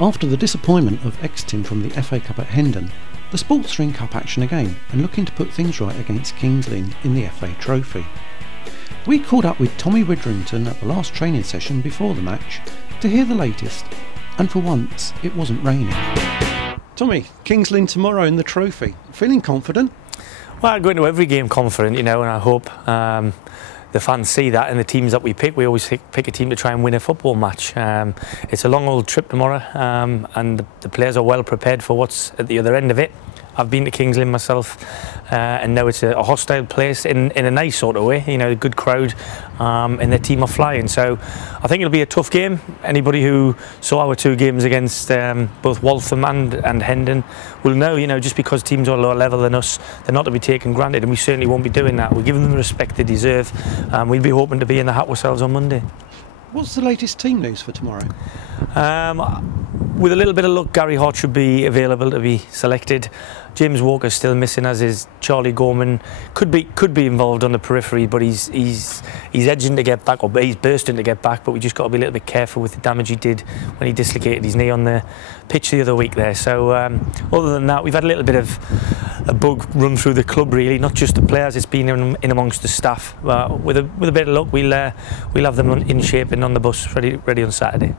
After the disappointment of exiting from the FA Cup at Hendon, the Sports are in Cup action again and looking to put things right against Kings Lynn in the FA Trophy. We caught up with Tommy Widdrington at the last training session before the match to hear the latest, and for once it wasn't raining. Tommy, Kings Lynn tomorrow in the Trophy. Feeling confident? Well, I go into every game confident, you know, and I hope the fans see that in the teams that we pick. We always pick a team to try and win a football match. It's a long old trip tomorrow, and the players are well prepared for what's at the other end of it. I've been to Kings Lynn myself, and know it's a hostile place in a nice sort of way. You know, a good crowd, and their team are flying. So I think it'll be a tough game. Anybody who saw our two games against both Waltham and Hendon will know, you know, just because teams are lower level than us, they're not to be taken granted, and we certainly won't be doing that. We're giving them the respect they deserve. We'll be hoping to be in the hat ourselves on Monday. What's the latest team news for tomorrow? With a little bit of luck, Gary Hart should be available to be selected. James Walker's still missing, as is Charlie Gorman. Could be involved on the periphery, but he's edging to get back, or he's bursting to get back. But we just got to be a little bit careful with the damage he did when he dislocated his knee on the pitch the other week there. So other than that, we've had a little bit of a bug run through the club, really, not just the players. It's been in amongst the staff. With a bit of luck, we'll have them in shape and on the bus ready on Saturday.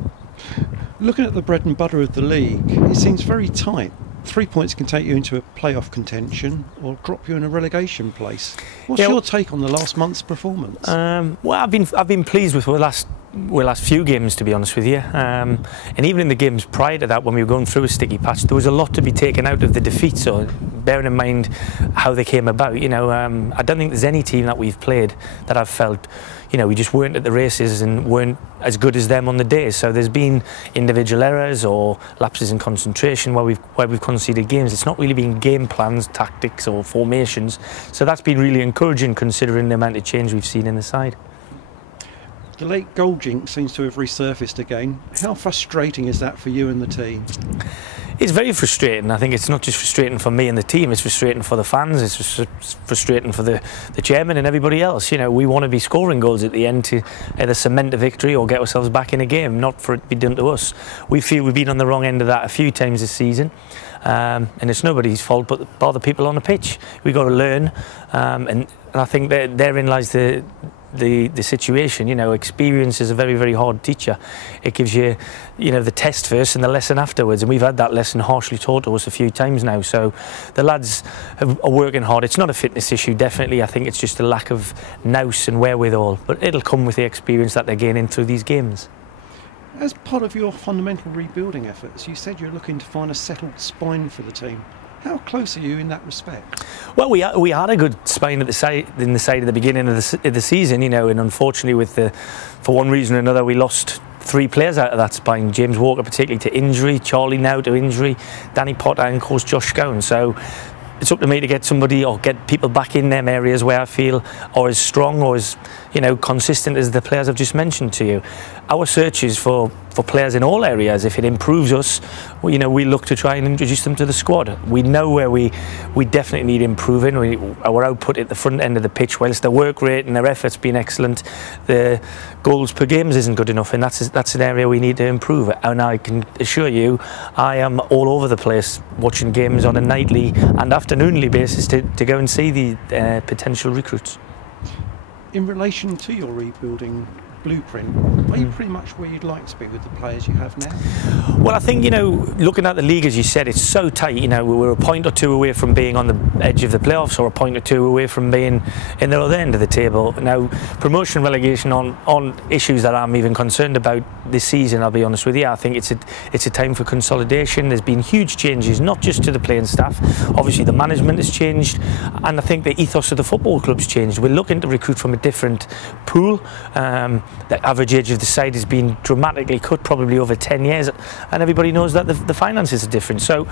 Looking at the bread and butter of the league, it seems very tight. 3 points can take you into a playoff contention or drop you in a relegation place. What's your take on the last month's performance? Well, I've been pleased with the last few games, to be honest with you, and even in the games prior to that, when we were going through a sticky patch, there was a lot to be taken out of the defeat. So bearing in mind how they came about, you know, I don't think there's any team that we've played that I've felt, you know, we just weren't at the races and weren't as good as them on the day. So there's been individual errors or lapses in concentration where we've conceded games. It's not really been game plans, tactics or formations. So that's been really encouraging, considering the amount of change we've seen in the side. The late goal jinx seems to have resurfaced again. How frustrating is that for you and the team? It's very frustrating. I think it's not just frustrating for me and the team, it's frustrating for the fans, it's frustrating for the chairman and everybody else. You know, we want to be scoring goals at the end to either cement a victory or get ourselves back in a game, not for it to be done to us. We feel we've been on the wrong end of that a few times this season, and it's nobody's fault but the people on the pitch. We've got to learn, and I think that therein lies the situation. You know, experience is a very, very hard teacher. It gives you, you know, the test first and the lesson afterwards, and we've had that lesson harshly taught to us a few times now. So the lads are working hard. It's not a fitness issue, definitely. I think it's just a lack of nous and wherewithal, but it'll come with the experience that they're gaining through these games. As part of your fundamental rebuilding efforts, you said you're looking to find a settled spine for the team. How close are you in that respect? Well, we had a good spine at the side at the beginning of the season, you know, and unfortunately, for one reason or another, we lost 3 players out of that spine. James Walker particularly to injury, Charlie now to injury, Danny Potter and of course Josh Scown. So it's up to me to get somebody or get people back in them areas where I feel are as strong or as, you know, consistent as the players I've just mentioned to you. Our search is for players in all areas. If it improves us, you know, we look to try and introduce them to the squad. We know where we definitely need improving. Our output at the front end of the pitch, whilst their work rate and their effort's been excellent, the goals per games isn't good enough, and that's an area we need to improve. And I can assure you, I am all over the place watching games on a nightly and afternoonly basis to go and see the potential recruits. In relation to your rebuilding blueprint, are you pretty much where you'd like to be with the players you have now? Well, I think, you know, looking at the league, as you said, it's so tight. You know, we're a point or two away from being on the edge of the playoffs, or a point or two away from being in the other end of the table. Now, promotion, relegation on issues that I'm even concerned about this season, I'll be honest with you. I think it's a time for consolidation. There's been huge changes, not just to the playing staff. Obviously, the management has changed, and I think the ethos of the football club's changed. We're looking to recruit from a different pool. The average age of the side has been dramatically cut, probably over 10 years, and everybody knows that the finances are different. So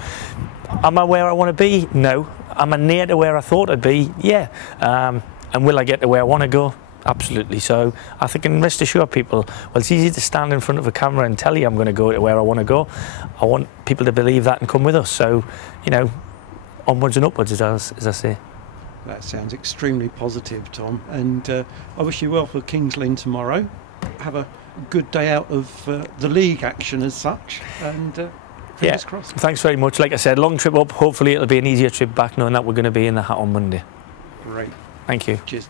am I where I want to be? No. Am I near to where I thought I'd be? Yeah. And will I get to where I want to go? Absolutely. So I think, and rest assured people, well, it's easy to stand in front of a camera and tell you I'm going to go to where I want to go. I want people to believe that and come with us. So, you know, onwards and upwards, as I say. That sounds extremely positive, Tom, and I wish you well for Kings Lynn tomorrow. have a good day out of the league action as such, and fingers crossed. Thanks very much. Like I said, long trip up. Hopefully it'll be an easier trip back, knowing that we're going to be in the hat on Monday. Great. Thank you. Cheers.